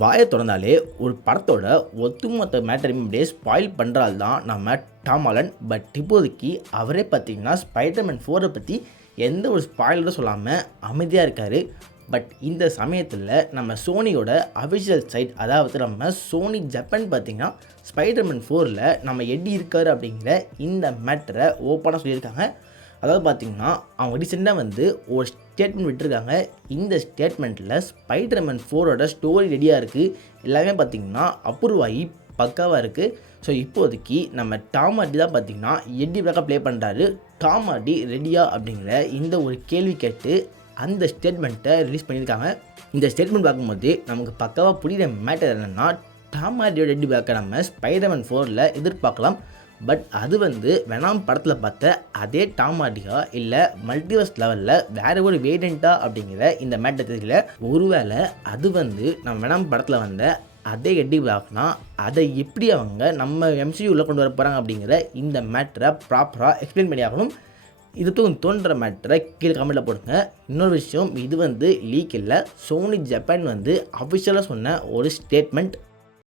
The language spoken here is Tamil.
வாயை திறந்தாலே ஒரு படத்தோட ஒட்டுமொத்த மேட்டரையும் அப்படியே ஸ்பாயில் பண்ணுறாள் தான் நம்ம டாம் ஹாலண்ட். பட் இப்போதைக்கு அவரே பார்த்திங்கன்னா ஸ்பைடர்மேன் 4 பற்றி எந்த ஒரு ஸ்பாயிலரும் சொல்லாமல் அமைதியாக இருக்கார். பட் இந்த சமயத்தில் நம்ம சோனியோட அஃபிஷியல் சைட், அதாவது நம்ம சோனி ஜப்பான் பார்த்திங்கன்னா ஸ்பைடர்மேன் 4ல் நம்ம எடி இருக்கார் அப்படிங்கிற இந்த மேட்டரை ஓப்பனாக சொல்லியிருக்காங்க. அதாவது பார்த்திங்கன்னா அவங்க ரீசெண்டாக ஒரு ஸ்டேட்மெண்ட் விட்டுருக்காங்க. இந்த ஸ்டேட்மெண்ட்டில் ஸ்பைடர்மேன் 4ஓட ஸ்டோரி ரெடியாக இருக்குது, எல்லாமே பார்த்திங்கன்னா அப்ரூவ் ஆகி பக்காவாக இருக்குது. ஸோ இப்போதைக்கு நம்ம டாம் ஹார்டி தான் பார்த்திங்கன்னா எடி பிளாக்காக ப்ளே பண்ணுறாரு. டாம் ஹார்டி ரெடியா அப்படிங்கிற இந்த ஒரு கேள்வி கேட்டு அந்த ஸ்டேட்மெண்ட்டை ரிலீஸ் பண்ணியிருக்காங்க. இந்த ஸ்டேட்மெண்ட் பார்க்கும்போது நமக்கு பக்காவாக புரியுற மேட்டர் என்னென்னா, டாம் ஹார்டியோட எடி பிளாக்கை நம்ம ஸ்பைடர்மேன் 4ல் எதிர்பார்க்கலாம். பட் அது வெனாம் படத்தில் பார்த்த அதே டாம் ஹார்டியா இல்லை மல்டிவர்ஸ் லெவலில் வேறு ஒரு வேரியண்ட்டா அப்படிங்கிற இந்த மேட்டர் தெரியல. ஒருவேளை அது நம்ம வெனாம் படத்தில் வந்த அதே எடி பிளாக்னா அதை எப்படி அவங்க நம்ம MCUவில் கொண்டு வர போகிறாங்க அப்படிங்கிற இந்த மேட்டரை ப்ராப்பராக எக்ஸ்பிளைன் பண்ணி ஆகணும். இது தோன்ற மேட்டரை கீழே கமெண்ட்டில் போடுங்க. இன்னொரு விஷயம், இது லீக் இல்லை, சோனி ஜப்பான் அஃபிஷியலாக சொன்ன ஒரு ஸ்டேட்மெண்ட்.